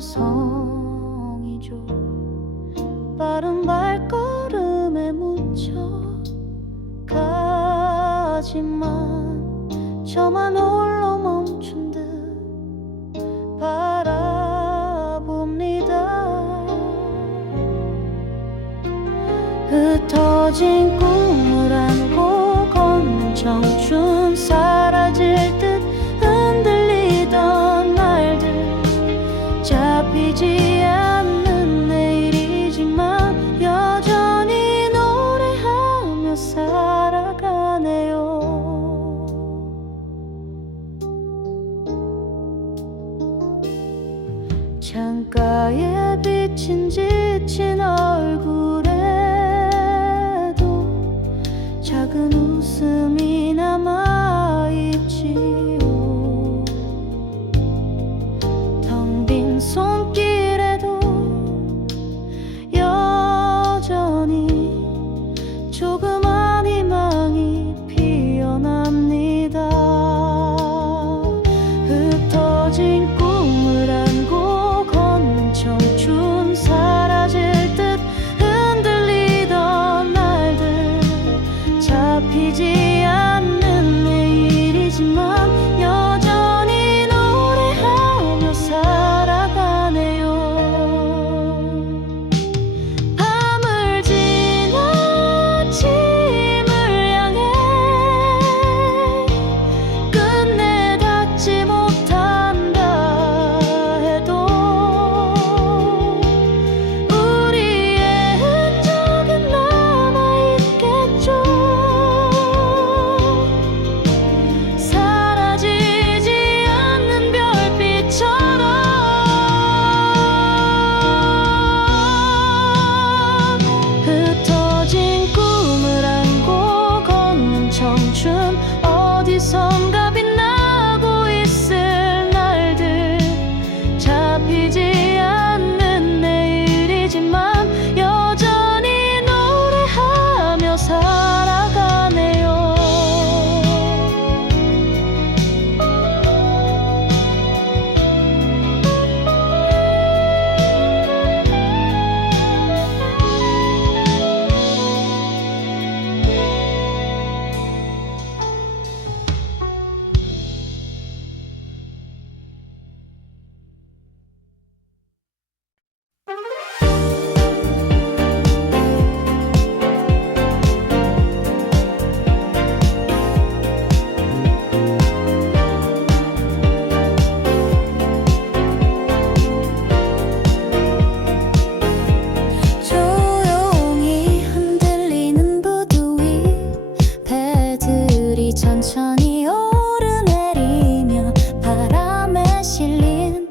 여성이죠. 빠른 발걸음에 묻혀 가지만 저만 홀로 멈춘 듯 바라봅니다. 흩어진 꿈을 안고 걷는 청춘, 사라질 듯 흔들리던 날들, 잡히지 않는 내일이지만 여전히 노래하며 살아가네요. 창가에 비친 지친 얼굴에도 작은 웃음이 남아있지요. 텅 빈 손길에도 여전히 조그만 희망이 피어납니다. 흩어진 꿈을 안고 걷는 청춘, 사라질 듯 흔들리던 날들, 잡히지 않는 내일이지만 여전히 노래하며 살아가네요. 밤을 지나 짐을 향해 끝내 닿지 못한다 해도 우리의 흔적은 남아있겠죠. 사라지지 않는 별빛처럼 흩어진 꿈을 안고 걷는 청춘, 어디선가 빛나고 있을 날들, 잡히지 않는 내일이지만 여전히 노래하며 살아가네요. 조용히 흔들리는 부두 위 배들이 천천히 오르내리며 바람에 실린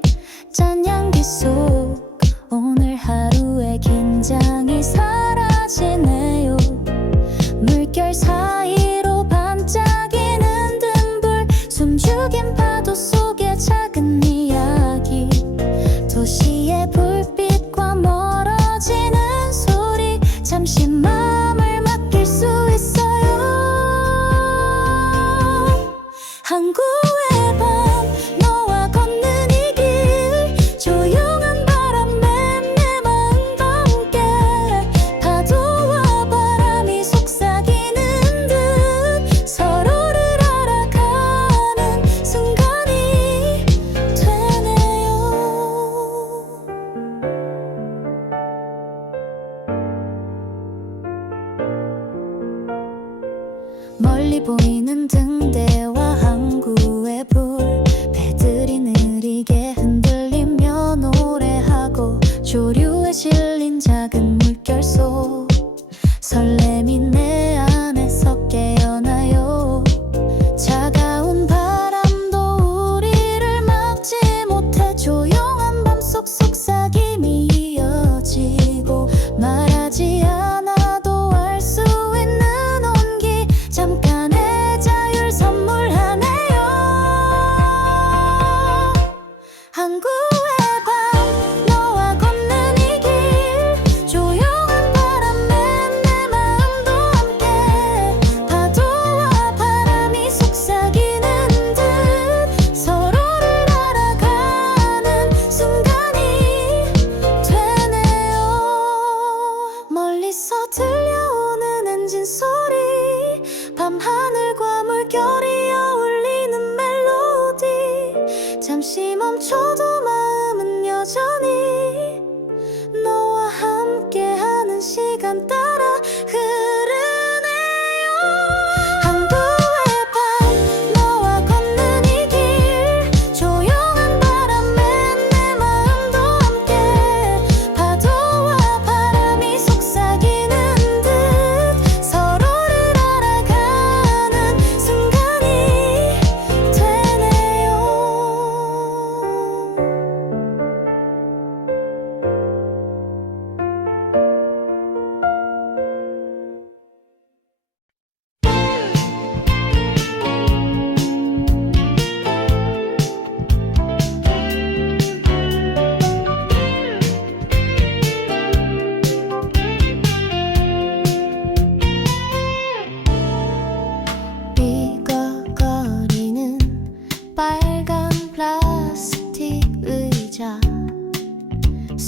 짠 향기 속 오늘 하루의 긴장이 사라지네요. 물결 사이로 반짝이는 등불, 숨죽인 파도 속의 작은 이야기, 도시의 불빛과 멀어지는 소리, 잠시 마음을 맡길 수 있어요. 항구의 밤, 너와 걷는 이 길, 조용한 바람에 내 마음과 함께 파도와 바람이 속삭이는 듯 서로를 알아가는 순간이 되네요. 멀리 보이는 등대와 항구의 불, 배들이 느리게 흔들리며 노래하고 조류에 실린 작은 물결 속 설렘이 내 안에서 깨어나요. 차가운 바람도 우리를 막지 못해 조용한 밤 속 속삭임이 이어지고 말하지 않아도 알 수 있는 온기, 잠깐의 자율 선물하네요. 항구의 밤, 너와 걷는 이 길,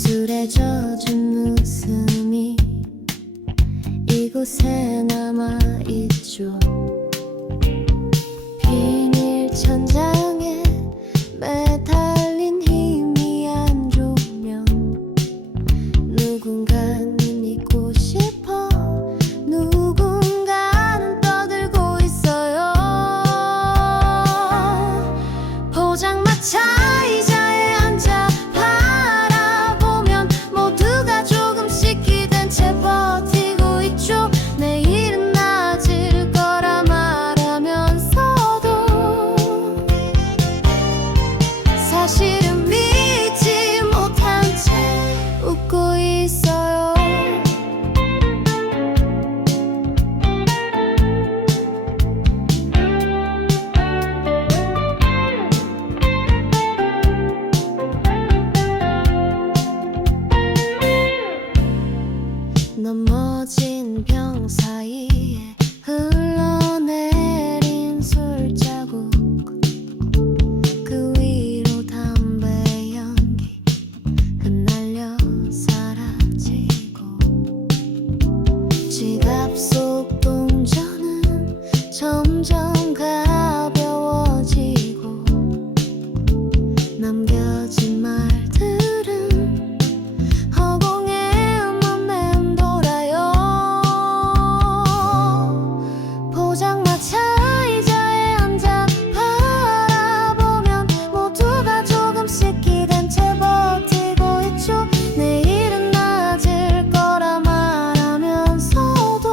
입술에 젖은 웃음이 이곳에 남아있죠. 비닐 천장에 매달린 힘이 안 좋으면 누군가는 잊고 싶어, 누군가는 떠들고 있어요. 포장마차 의자에 앉아 바라보면 모두가 조금씩 기댄 채 버티고 있죠. 내일은 나아질 거라 말하면서도 사실은 믿지 못한 채 웃고 있어요. 넘어진 병 사이에 흘러내린 술자국, 그 위로 담배 연기 흩날려 사라지고, 지갑 속 동전은 점점 가벼워지고, 남겨진 말들은 허공에만 맴돌아요. 포장마차 의자에 앉아 바라보면 모두가 조금씩 기댄 채 버티고 있죠. 내일은 나아질 거라 말하면서도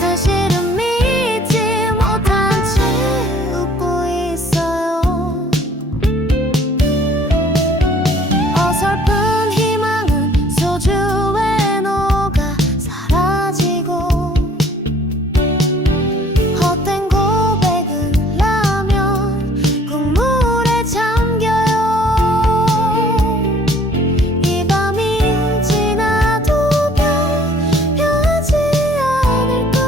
사실은 믿지 못한 채 웃고 있어요. 어설픈 희망은 소주에 녹아 사라지고, 헛된 고백은 라면 국물에 잠겨요. 이 밤이 지나도 변하지 않을까.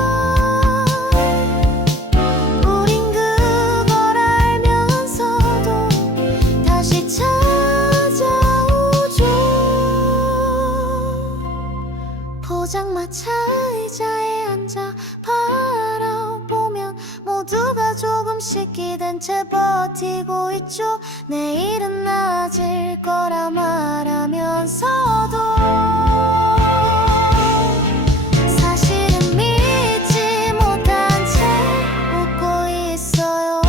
우린 그걸 알면서도 다시 찾아오죠. 포장마차 의자에 앉아 바라보면 모두가 조금씩 기댄 채 버티고 있죠. 내일은 나아질 거라 말하면서도 사실은 믿지 못한 채 웃고 있어요.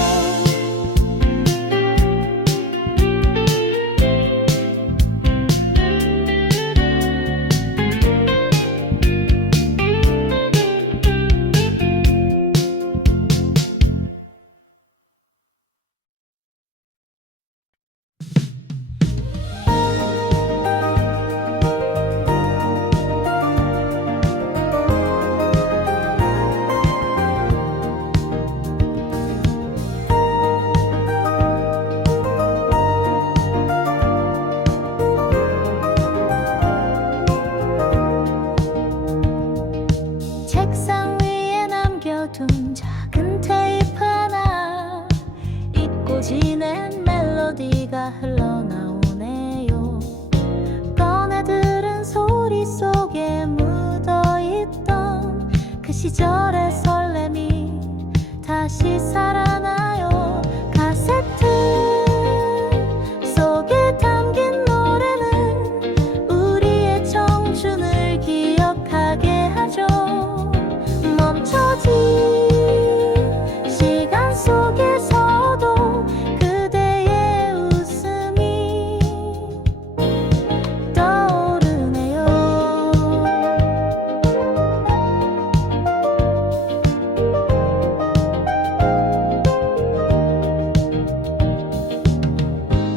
책상 위에 남겨둔 작은 테이프 하나, 잊고 지낸 멜로디가 흘러나오네요. 꺼내들은 소리 속에 묻어있던 그 시절의 설렘이 다시 살아나요. 카세트 속에 담긴 노래는 우리의 청춘을 기억하게 하죠. 멈춰진 시간 속에서도 그대의 웃음이 떠오르네요.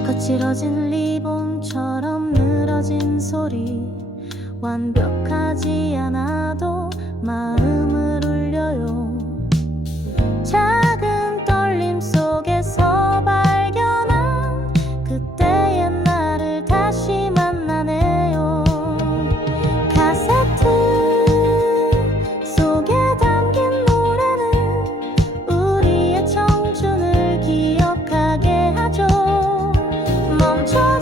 거칠어진 리본처럼 늘어진 소리, 완벽하지 않아도 마음을 울려요. 작은 떨림 속에서 발견한 그때의 나를 다시 만나네요. 카세트 속에 담긴 노래는 우리의 청춘을 기억하게 하죠. 멈춰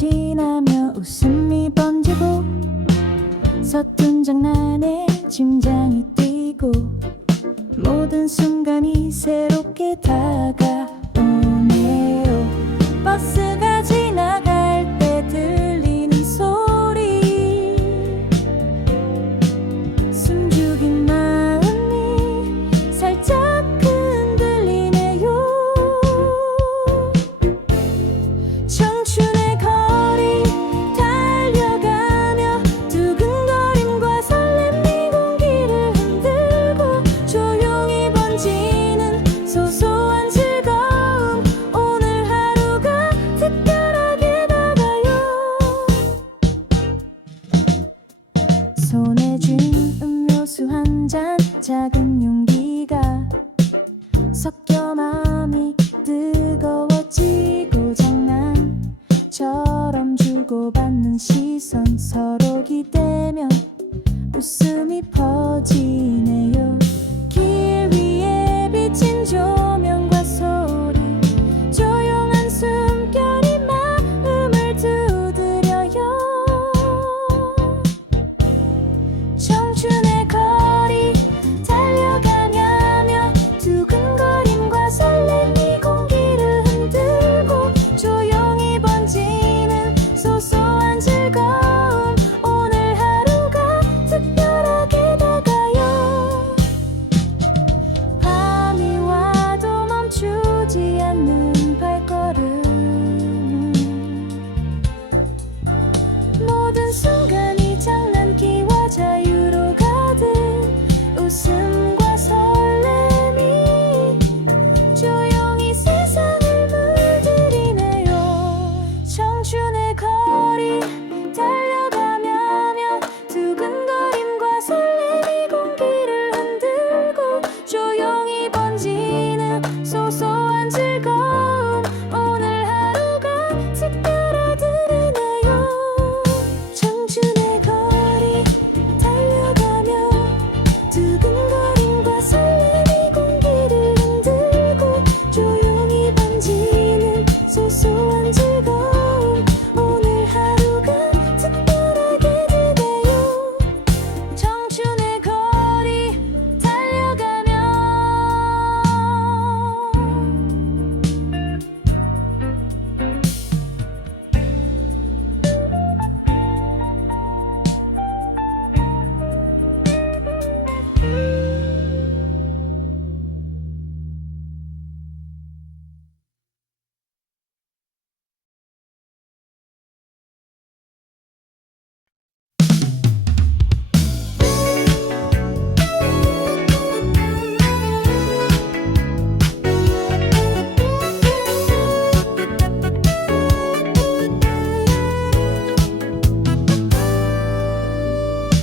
지나며 웃음이 번지고 서툰 장난에 심장이 뛰고 모든 순간이 새롭게 다가오네요. 버스가 지나갈 때 들리는 소리, 숨죽인 마음이 살짝 흔들리네요. 청춘의 거리 달려가며 두근거림과 설렘이 공기를 흔들고 조용히 번지는 소소한 즐거움. 오늘 하루가 특별하게 다가요. 손에 쥔 음료수 한 잔, 작은 용기가 섞여 마음이 뜨거워지고 장난처럼 주고받는 시선, 서로 기대며 웃음이 퍼지네요. 길 위에 비친 조명과 소리, 조용한 숨결이 마음을 두드려요. 청춘의 거리 달려가냐며 두근거림과 설렘이 공기를 흔들고 조용히 번지는 소소한 즐거움. 오늘 하루가 특별하게 다가요. 밤이 와도 멈추지 않는 발걸음, 모든 순간이 장난기와 자유로 가득 웃음과 설렘이 조용히 세상을 물들이네요. 청춘의 거리 달려가며 두근거림과 설렘이 공기를 흔들고 조용히 번지는 소소한 즐거움. 오늘 하루가 특별하드네요. 청춘의 거리 달려가며 두근거림과 설렘이 공기를 흔들고 조용히 번지는 소소한 즐거움. 오늘 하루가 특별하게 되네요. 청춘의 거리 달려가며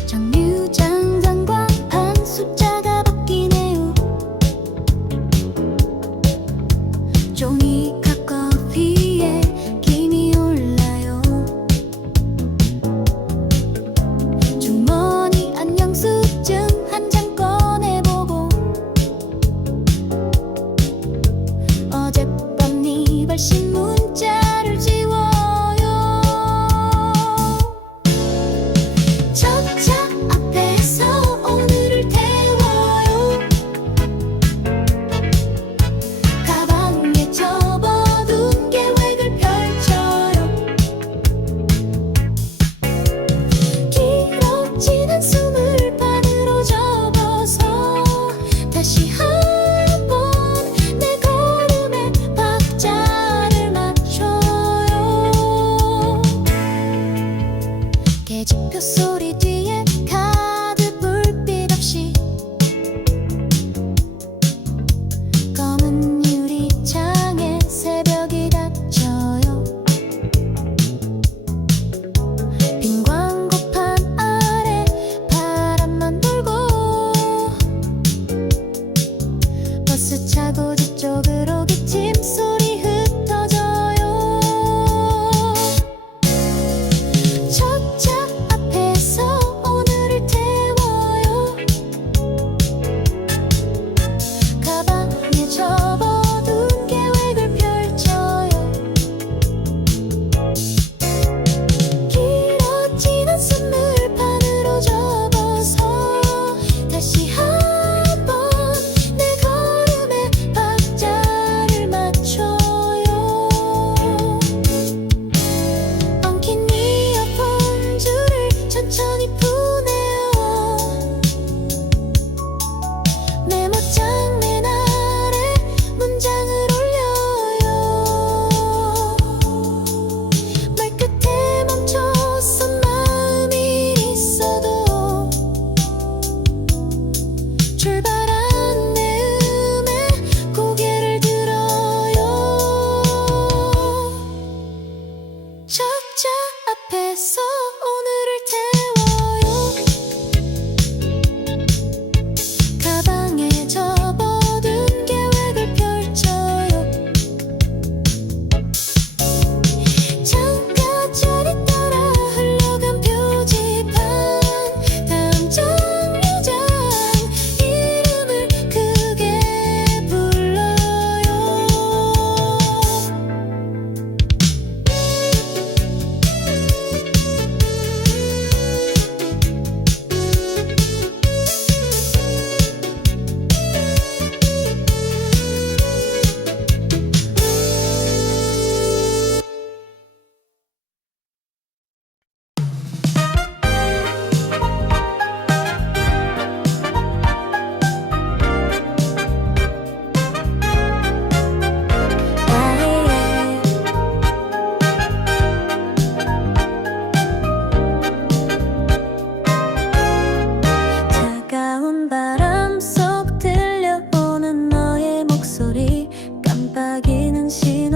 정류장과 반 숫자가 바뀌네요. 종이컵 커피에 김이 올라요. 주머니 안녕수증 한 장 꺼내보고 어젯밤 네 발신 문자를 지워요. 첫차 앞에서 오늘을 태워요. 가방에 접어둔 계획을 펼쳐요. 길어진 한숨을 반으로 접어서 다시 한번 내 걸음에 박자를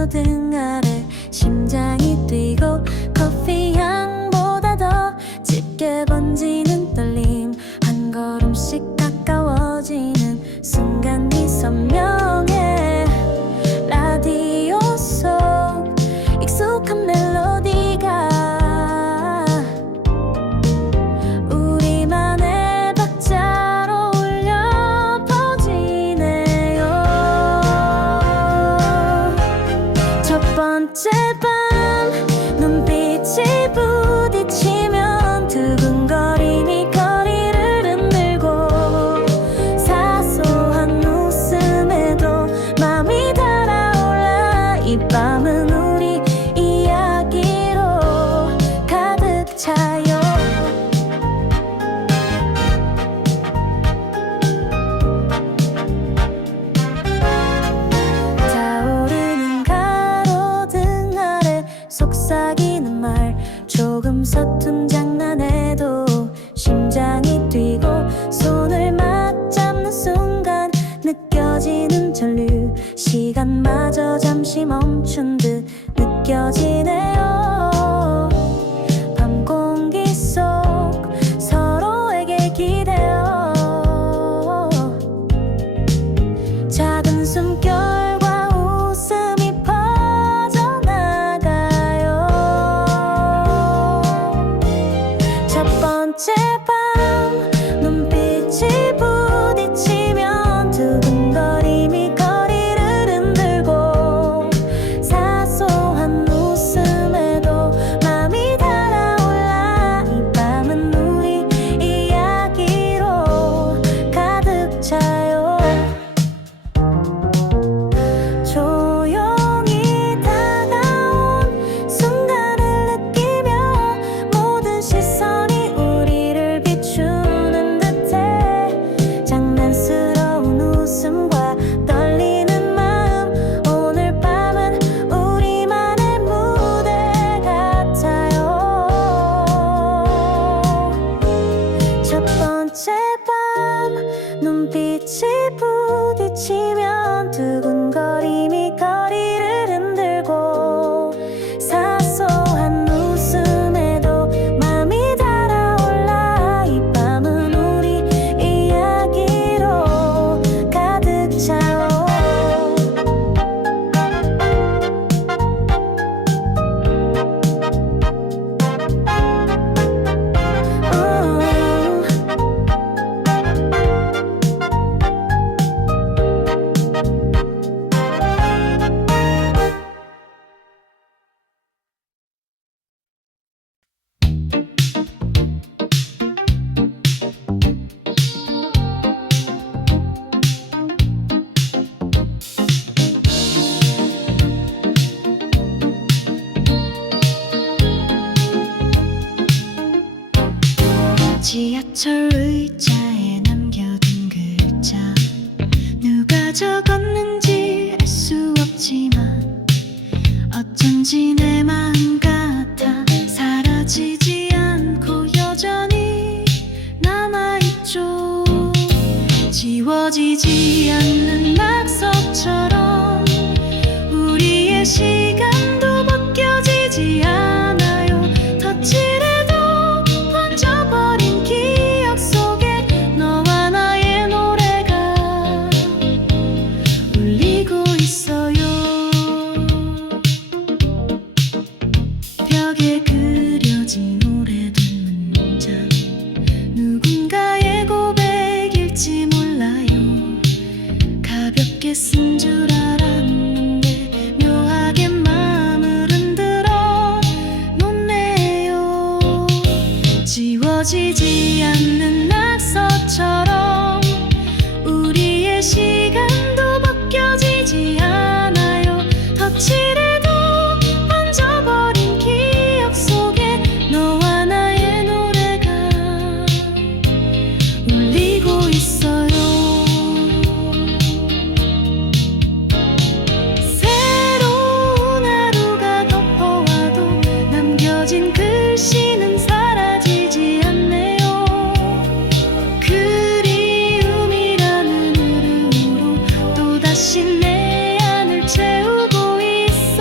신호등 아래 심장이 뛰고 커피 향보다 더 짙게 번지는 떨림, 한 걸음씩 가까워지는 순간이 선명해. 라디오 속 익숙한 멜로디가 우리만의 박자로 울려 퍼지네요. 첫 번째 밤 눈빛이 부딪히면 두근거림이 거리를 흔들고 사소한 웃음에도 맘이 달아올라. 이 밤은 우리 이야기로 가득 차요. 타오르는 가로등 아래 속삭이는 말, 조금 서툰 장난에도 심장이 뛰고 손을 맞잡는 순간 느껴지는 전류, 시간마저 잠시 멈춘 듯 느껴지네요. 밤 공기 속 서로에게 기대어 작은 숨결과 웃음이 퍼져나가요. 첫 번째 밤 눈빛이 부딪히면 두근거림이 거리를 흔들고 사소한 웃음에도 맘이 달아올라. 이 밤은 우리 이야기로 가득 차요. 조용히 다가온 순간을 느끼며 모든 시선이 우리를 비추는 듯해. 장난스러운 웃음과 떨리는 마음, 오늘 밤은 우리만의 무대 같아요. 첫 번째 밤 눈빛이 부딪히면 두근거림이 거리를 흔들고 사소한 웃음에도 맘이 달아올라. 이 밤은 우리 이야기로 가득 차요. 지하철 의자에 남겨둔 글자, 누가 적었는지 알 수 없지만 어쩐지 내 마음 같아 사라지지 않고 여전히 남아있죠. 지워지지 않는 낙서처럼 우리의 시간도 벗겨지지 않아요. 덧칠해도 번져버린 기억 속에 너와 나의 노래가 울리고 있어요. 벽에 그려진 오래된 문장, 누군가의 고백일지 몰라요. 가볍게 쓴 줄 알았는데 묘하게 마음을 흔들어 놓네요. 지워지지 않는 낙서처럼 우리의 시간도 벗겨지지 않아요. 덧칠해도 번져버린 기억 속에 너와 나의 노래가 울리고 있어요. 새로운 하루가 덮어와도 남겨진 글씨는 사라지지 않네요. 그리움이라는 이름으로 또다시 내 안을 채우고 있어요.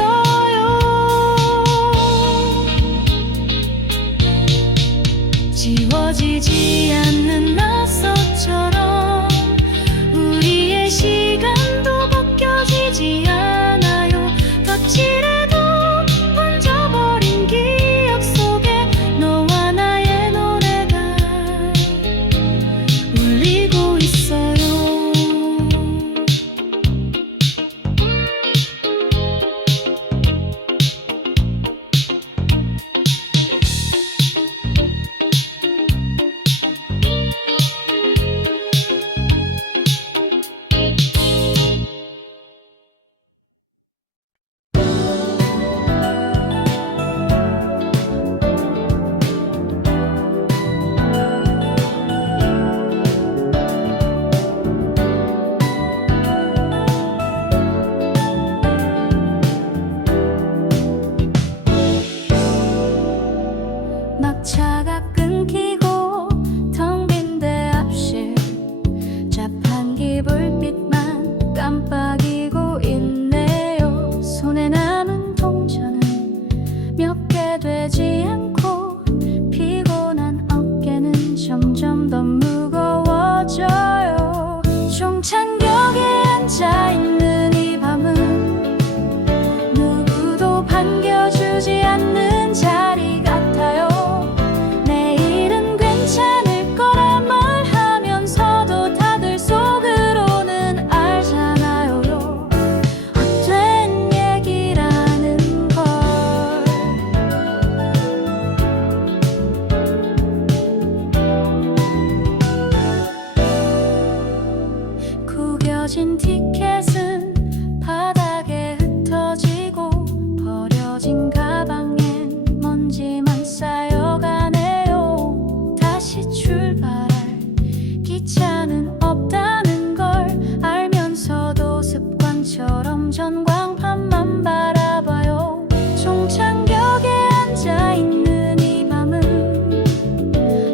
전광판만 바라봐요. 종착역에 앉아있는 이 밤은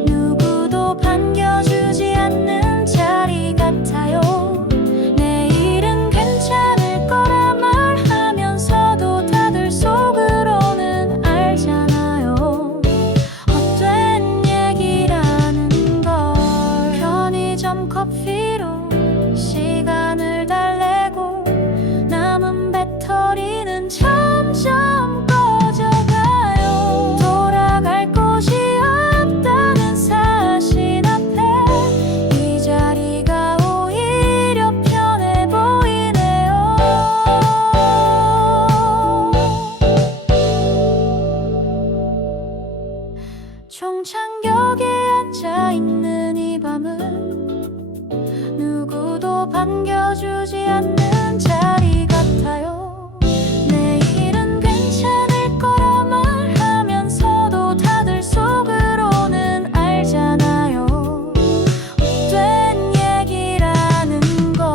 누구도 반겨주지 않는 자리 같아요. 내일은 괜찮을 거라 말하면서도 다들 속으로는 알잖아요. 헛된 얘기라는 걸. 편의점 커피로 시간을 달래고 남은 배터리는 점점 꺼져가요. 돌아갈 곳이 없다는 사실 앞에 이 자리가 오히려 편해 보이네요. 종착역에 앉아있는 이 밤은 누구도 반겨주지 않는 자리 같아요. 내일은 괜찮을 거라 말하면서도 다들 속으로는 알잖아요. 헛된 얘기라는 걸.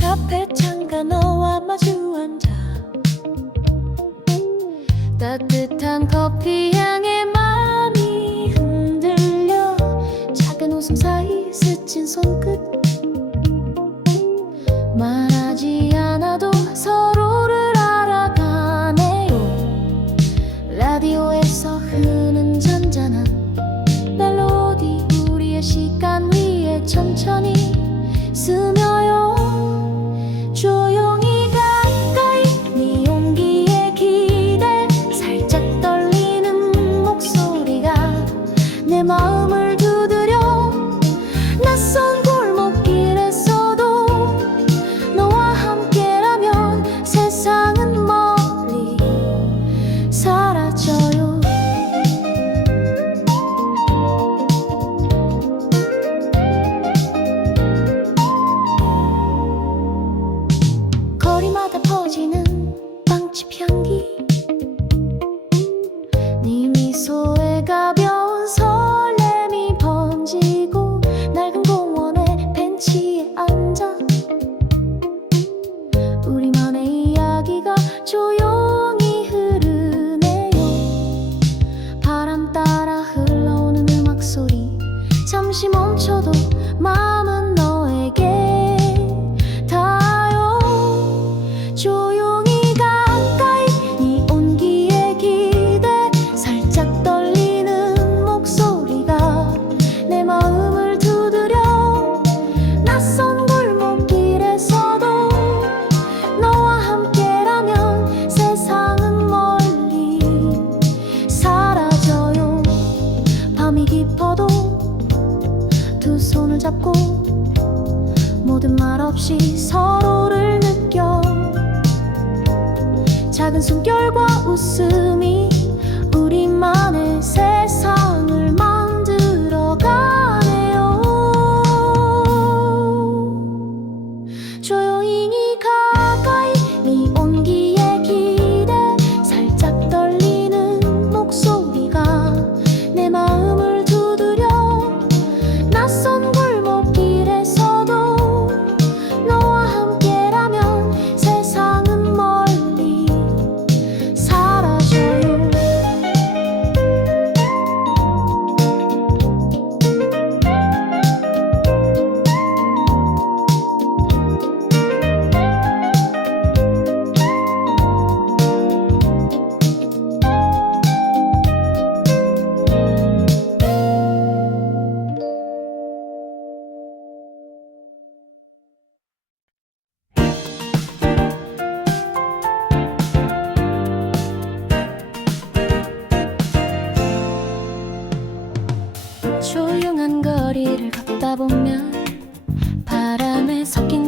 카페 창가 너와 마주 앉아 따뜻한 커피 향에 마음이 흔들려. 작은 웃음 사이 스친 손끝 말하지 않아도 서로를 알아가네요. 라디오에서 흐르는 잔잔한 멜로디 우리의 시간 위에 천천히 스며요. 조용히 가까이 네 온기에 기대 살짝 떨리는 목소리가 내 마음을 두드려. 낯선 골목길에서도 너와 함께라면 세상은 멀리 사라져요. 거리마다 퍼지는 빵집 향기 네 미소에 가벼운 설렘이 번지고 낡은 공원의 벤치에 앉아 우리만의 이야기가 조용히 흐르네요. 바람 따라 흘러오는 음악 소리 잠시 멈춰도 마음은 너에게 닿아요. 조용히 가까이 네 온기에 기대 살짝 떨리는 목소리가 내 마음을 두드려. 낯선 골목길에서도 너와 함께라면 세상은 멀리 사라져요. 밤이 깊어도 두 손을 잡고 모든 말 없이 서로를 느껴. 작은 숨결과 웃음이 우리만의 세상을 만들어가네요. 조용히 가까이 네 온기에 기대 살짝 떨리는 목소리가 내 마음을 두드려. 낯선 골목길에서도 너와 함께라면 세상은 멀리 사라져요.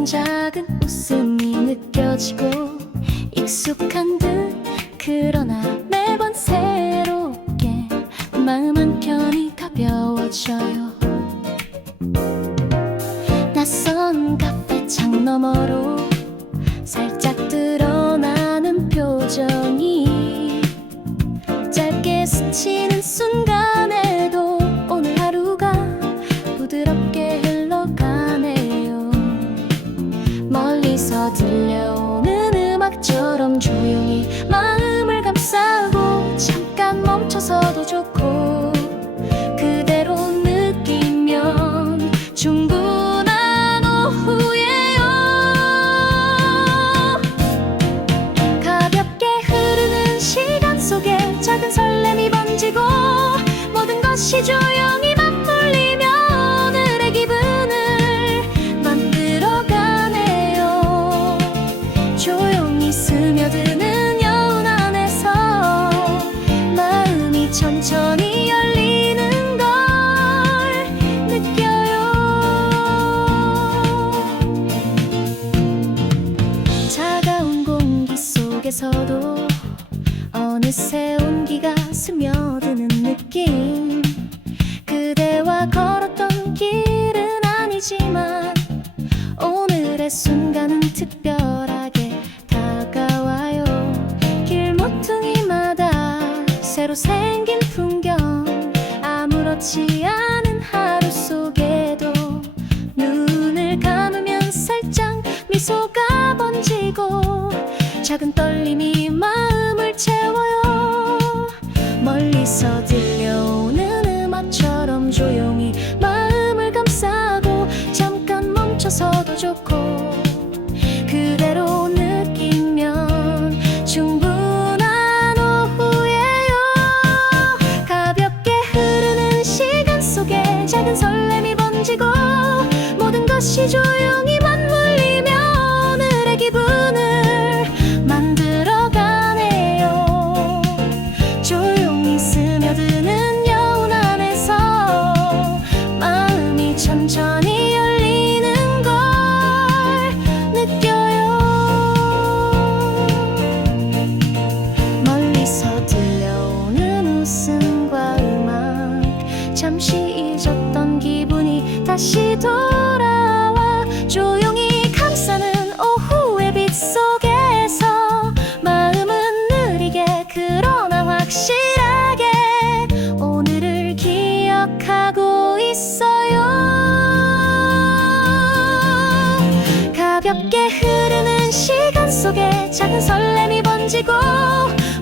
작은 웃음이 느껴지고 익숙한 듯 그러나 매번 새롭게 마음 한켠이 가벼워져요. 낯선 카페 창 너머로 살짝 드러나는 표정이 짧게 스치는 순간에도 오늘 하루가 부드럽게 흘러가네요. 멀리서 들려오는 음악처럼 조용히 마음을 감싸고 잠깐 멈춰서도 좋고 그대로 느끼면 충분한 오후예요. 가볍게 흐르는 시간 속에 작은 설렘이 번지고 모든 것이 조용히 맞물리며 오늘의 기분을 만들어가네요. 조용히 스며드는 여운 안에서 마음이 천천히 열리는 걸 느껴요. 차가운 공기 속에서도 어느새 온기가 스며드는 느낌. 그대와 걸었던 길은 아니지만 오늘의 순간은 특별하게 다가와요. 길모퉁이마다 새로 생긴 풍경, 아무렇지 않은 하루 속에도 눈을 감으면 살짝 미소가 번지고 작은 떨림이 마음을 채워요. 멀리서 들려오는 음악처럼 조용히 마음을 감싸고 잠깐 멈춰서도 좋고 그대로 느끼면 충분한 오후예요. 가볍게 흐르는 시간 속에 작은 설렘이 번지고 모든 것이 조용히 맞물리며 오늘의 기분을 만들어가네요. 조용히 스며드는 여운 안에서 마음이 천천히 열리는 걸 느껴요. 멀리서 들려오는 웃음과 음악, 잠시 잊었던 기분이 다시 돌아와 조용히 감싸는 오후의 빛 속에서 마음은 느리게 그러나 확실하게 오늘을 기억하고 있어요. 가볍게 흐르는 시간 속에 작은 설렘이 번지고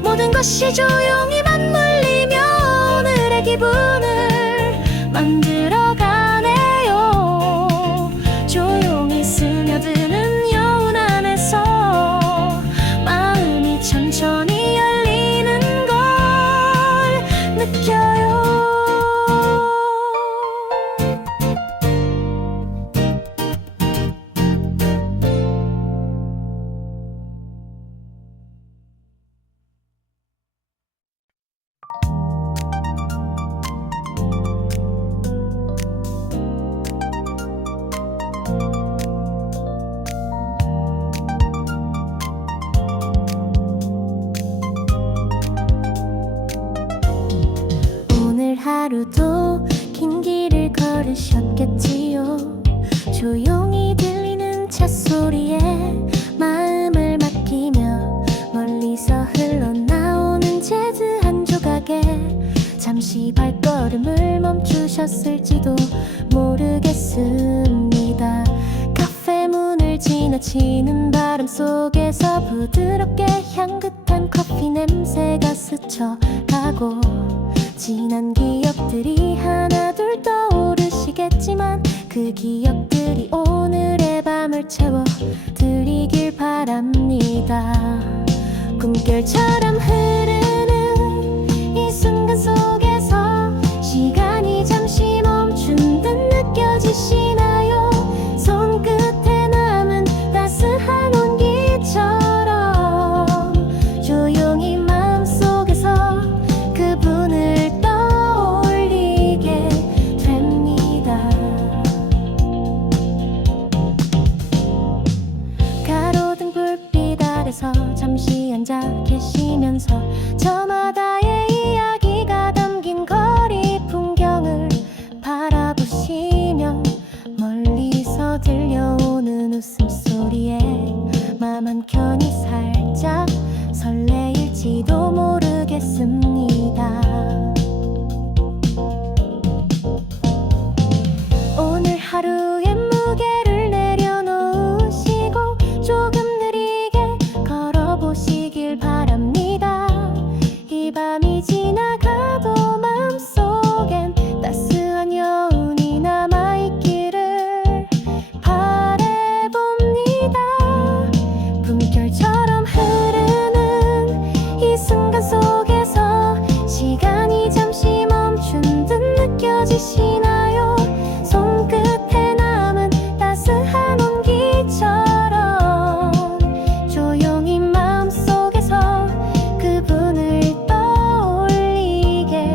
모든 것이 조용히 맞물리며 오늘의 기분을 만들어가네요. 조용히 스며드는 여운 안에서 마음이 천천히 열리는 걸 느껴요. 오늘 하루도 긴 길을 걸으셨겠지요. 조용히 들리는 차 소리에 마음을 맡기며 멀리서 흘러나오는 재즈 한 조각에 잠시 발걸음을 멈추셨을지도 모르겠습니다. 카페 문을 지나치는 바람 속에서 부드럽게 향긋한 커피 냄새가 스쳐가고 지난 기억들이 하나둘 떠오르시겠지만 그 기억들이 오늘의 밤을 채워드리길 바랍니다. 꿈결처럼 흐르는 이 순간 속에서 시간이 잠시 멈춘 듯 느껴지시나요? 손끝에 남은 따스한 온기처럼 조용히 마음속에서 그분을 떠올리게 됩니다. 들으면서 저마다의 이야기가 담긴 거리 풍경을 바라보시면 멀리서 들려오는 웃음소리에 맘 한켠이 살짝 설레일지도 모르겠습니다. 오늘 하루의 무게를 내려놓으시고 조금 느리게 걸어보시길 바랍니다. 이 밤이 지나가도 마음속엔 따스한 여운이 남아있기를 바라봅니다. 품결처럼 흐르는 이 순간 속에서 시간이 잠시 멈춘 듯 느껴지시나요? 손끝에 남은 따스한 온기처럼 조용히 마음속에서 그분을 떠올리게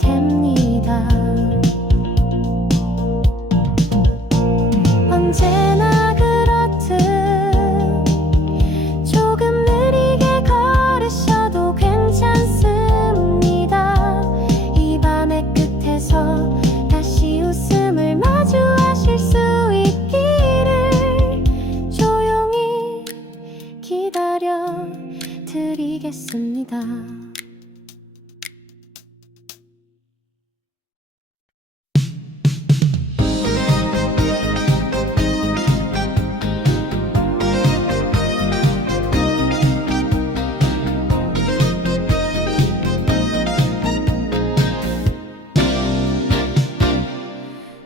됩니다. 언제나 그렇듯 조금 느리게 걸으셔도 괜찮습니다. 이 밤의 끝에서 다시 웃음을 마주하실 수 있기를 조용히 기다려 드리겠습니다.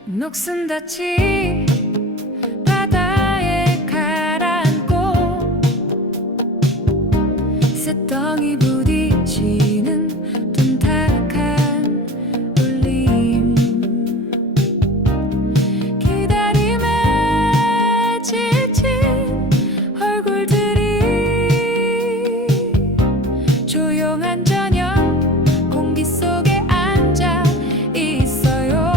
녹슨다치 바다에 가라앉고 새덩이 부딪히는 둔탁한 울림 기다림에 지친 얼굴들이 조용한 저녁 공기 속에 앉아 있어요.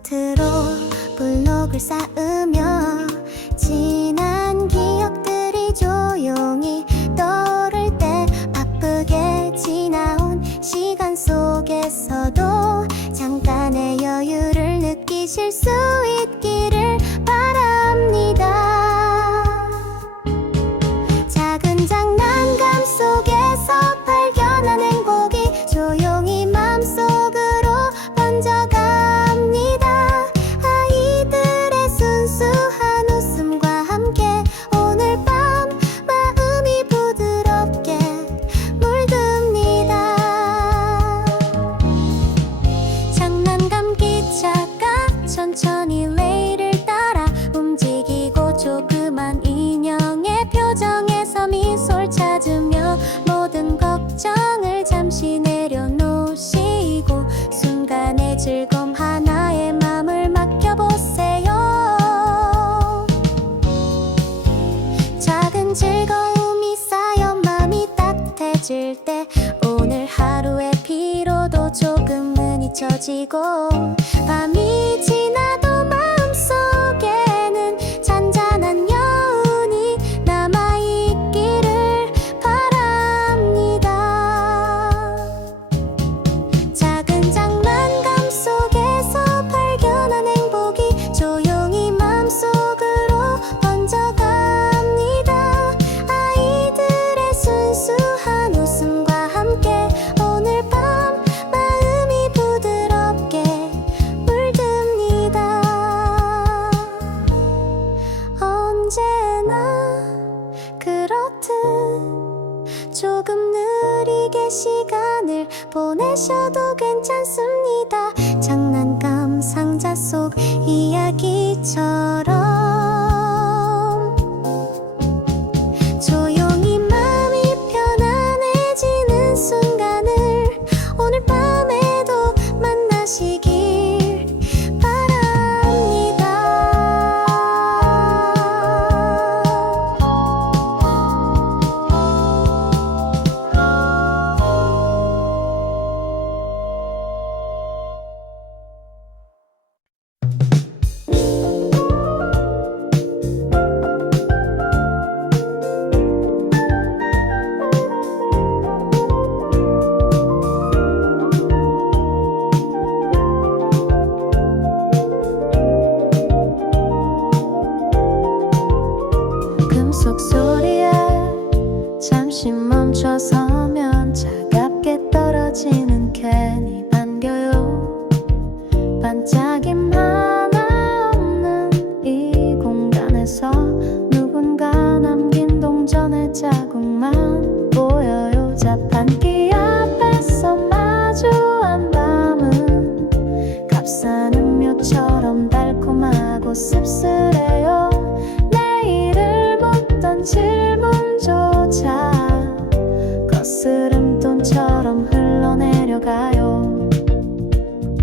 끝으로 블록을 쌓으며 지난 기억들이 조용히 떠오를 때 바쁘게 지나온 시간 속에서도 잠깐의 여유를 느끼실 수 있기를 바랍니다. 작은 장난감 속에서 발견한 행복이 조용히 맘속으로 번져갑니다. 아이들의 순수한 웃음과 함께 오늘 밤 마음이 부드럽게 물듭니다. 장난감 기차가 천천히 레일을 따라 움직이고 조그만 인형의 표정에서 미소를 찾으며 모든 걱정을 잠시 내려놓으시고 순간의 즐거움 하나에 맘을 맡겨보세요. 작은 즐거움이 쌓여 마음이 따뜻해질 때 오늘 하루의 피로도 조금은 잊혀지고 밤이 지나도 마음속에는 잔잔한 여운이 남아있기를 바랍니다. 작은 장난감 속에서 발견한 행복이 조용히 맘속으로 번져갑니다. 아이들의 순수한 웃음과 함께 오늘 밤 마음이 부드럽게 물듭니다. 언제나 그렇듯 조금 느리게 시간을 보내셔도 괜찮습니다. 장난감 상자 속 이야기처럼 조용히 마음이 편안해지는 순간을 오늘 밤에도 만나시길 바랍니다. 금속 소리에 잠시 멈춰서면 차갑게 떨어지는 캔이 반겨요. 반짝임 하나 없는 이 공간에서 누군가 남긴 동전의 자국만 보여요. 자판기 앞에서 마주한 밤은 값싼 음료처럼 달콤하고 씁쓸해요. 내일을 묻던 질문조차 거스름돈처럼 흘러내려가요.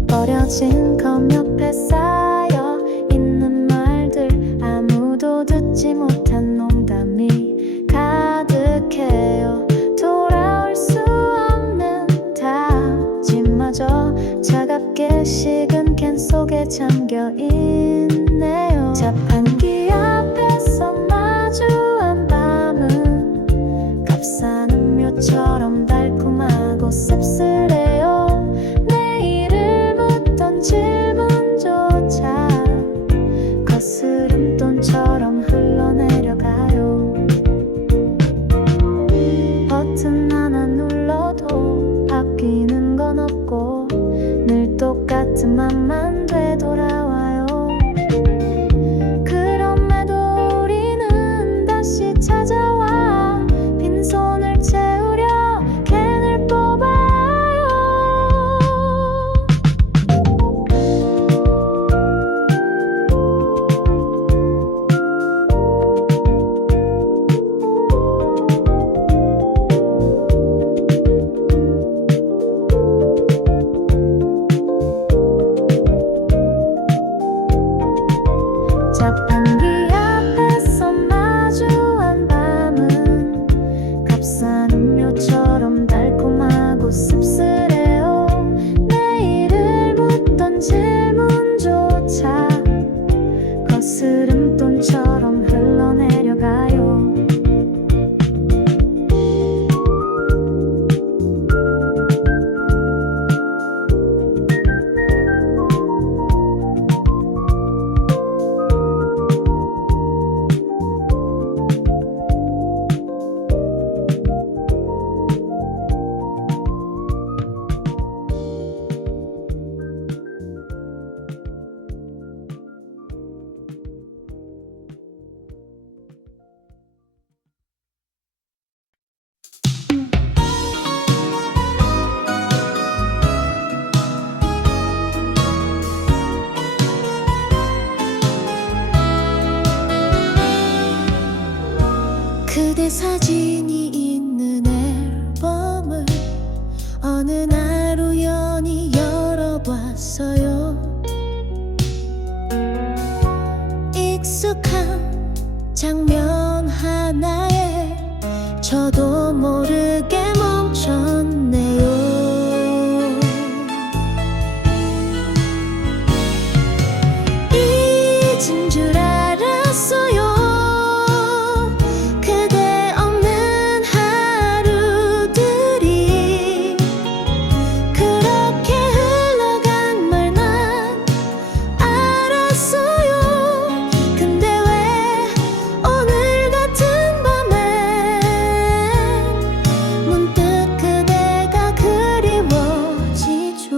버려진 컵 옆에 쌓여 있는 말들, 아무도 듣지 못한 농담이 가득해요. 돌아올 수 없는 다짐마저 차갑게 식은 캔 속에 잠겨 있네요. 자판기 앞에서 마주한 밤은 값싼 음료처럼 달콤하고 씁쓸해요. 내일을 묻던 질문조차 거스름돈처럼 흘러내려가요. 버튼 하나 눌러도 바뀌는 건 없고 늘 똑같은 맘만 되돌아와요. 어느 날 우연히 열어봤어요. 익숙한 장면 하나에 저도 모르게 멈췄네요. 잊은 줄 알았어요. 그대 없는 하루들이 그렇게 흘러간 말 난 알았어요. 근데 왜 오늘 같은 밤에 문득 그대가 그리워지죠.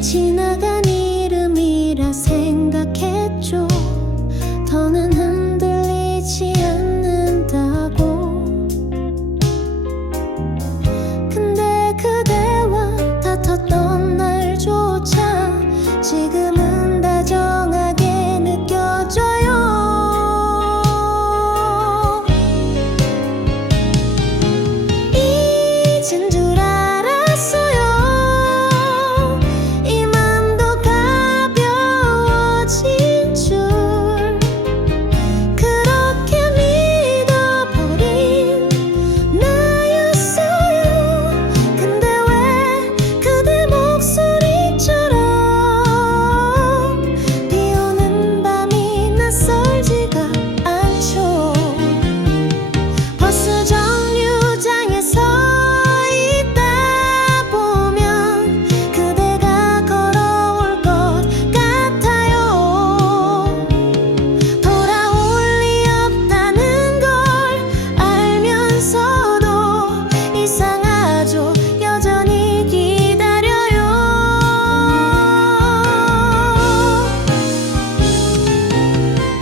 지나간 이름이라 생각했죠. 더는 흔들리지 않는다고. 근데 그대와 다퉜던 날조차 지금은 다정하게 느껴져요. 잊은 줄 알았어요. 이 맘도 가벼워진 줄 그렇게 믿어버린 나였어요. 근데 왜 그대 목소리처럼 비 오는 밤이 낯설지가 않죠. 버스 정류장에 서 있다 보면 그대가 걸어올 것 같아요. 돌아올 리 없다는 걸 알면서도 이상하죠. 여전히 기다려요.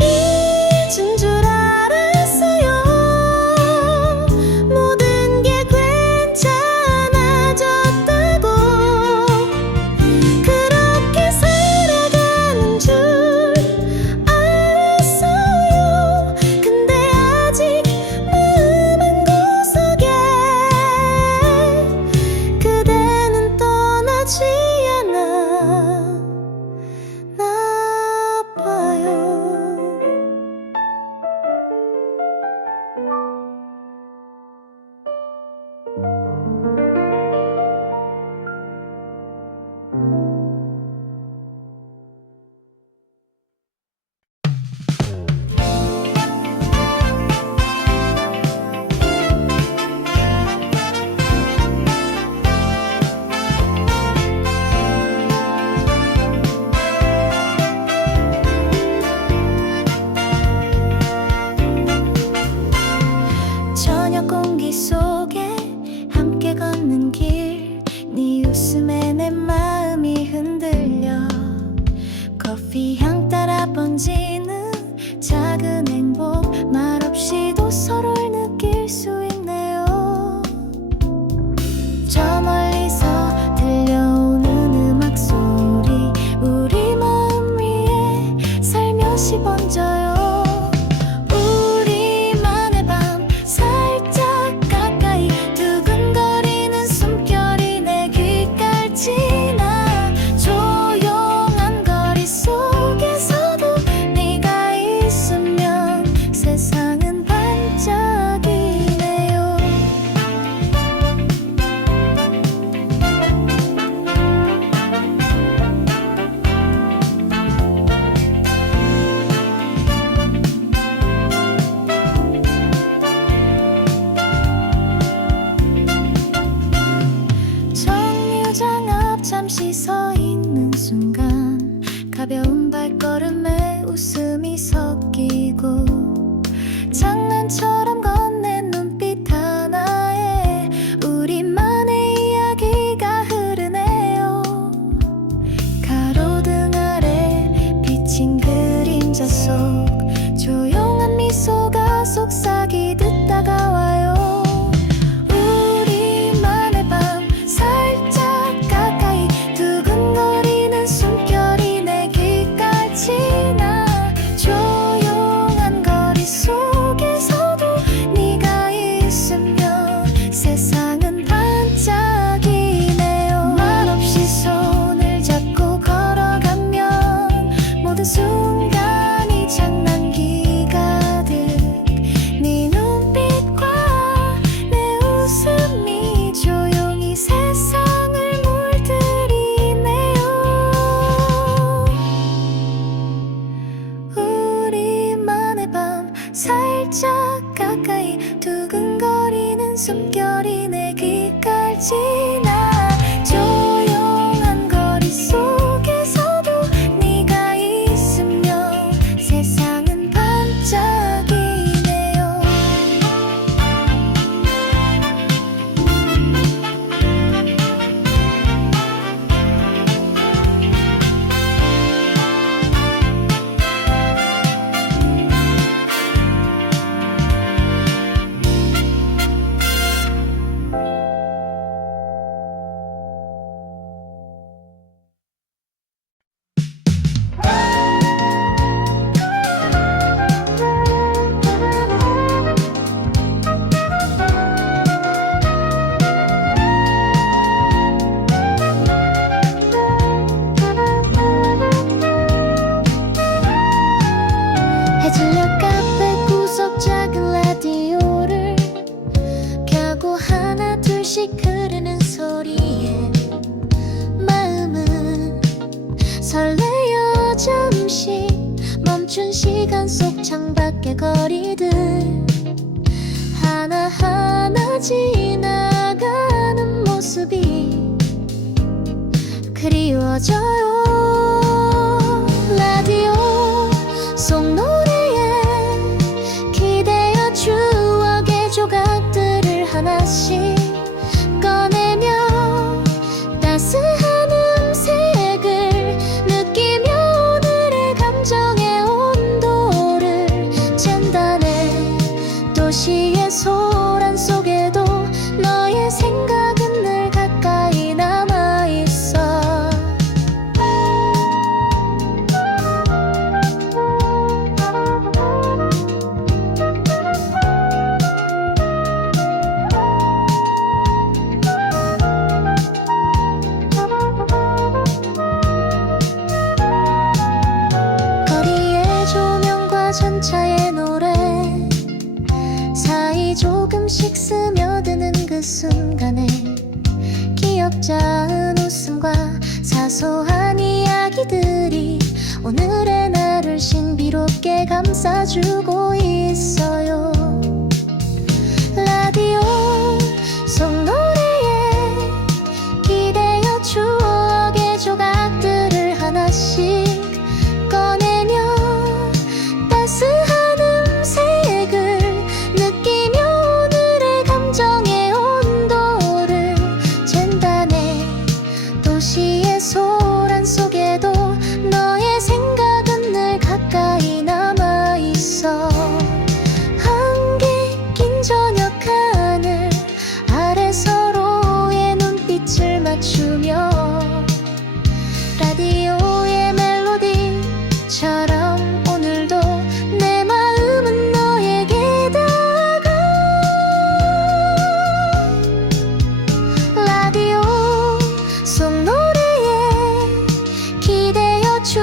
잊은 줄 알았어요. 모든 게 괜찮아졌다고. 그렇게 살아가는 줄 알았어요. 근데 아직 마음 한구석에 그대는 떠나지 않아 나봐요. 저녁 공기 속에 함께 걷는 길, 네 웃음에 내 마음이 흔들려. 커피 향 따라 번지는 작은 행복, 말없이도 서로를 느낄 수 있네요. 저 멀리서 들려오는 음악 소리 우리 마음 위에 살며시 번져요. 우리만의 밤 살짝 가까이 두근거리는 숨결이 내 귓가를 지나. 조용한 거리 속에서도 네가 있으면 세상은 반짝이네요. 정류장 앞 잠시 서 있는 순간 가벼운 발걸음에 웃음이 섞이고 장난처럼 건넨 눈빛 하나에 우리만의 이야기가 흐르네요. 가로등 아래 비친 그림자 속 조용한 미소가 속삭이듯 다가와요. 우리만의 밤 살짝 가까이 두근거리는 숨결이 내 귓가 설레어 잠시 멈춘 시간 속 창밖의 거리들 하나하나 지나가는 모습이 그리워져요. 라디오 속 노래에 기대어 추억의 조각들을 하나씩 꺼내며 따스한 음색을 느끼며 오늘의 감정의 온도를 잰다네. 도시의 소란 속에도 너의 생각은 늘 가까이 남아있어. 거리의 조명과 전차의 노래 사이 조금씩 스며드는 그 순간에 귀엽자은 웃음과 사소한 이야기들이 오늘의 나를 신비롭게 감싸주고 있어요. 라디오 속 노래에 기대어 추억의 조각들을 하나씩 꺼내며 따스한 음색을 느끼며 오늘의 감정의 온도를 잰다네. 도시의 소란 속에도 너의 생각은 늘 가까이 남아있어. 한기 낀 저녁 하늘 아래 서로의 눈빛을 맞추며 라디오의 멜로디처럼 오늘도 내 마음은 너에게 닿아. 라디오 속 노래에 기대어 주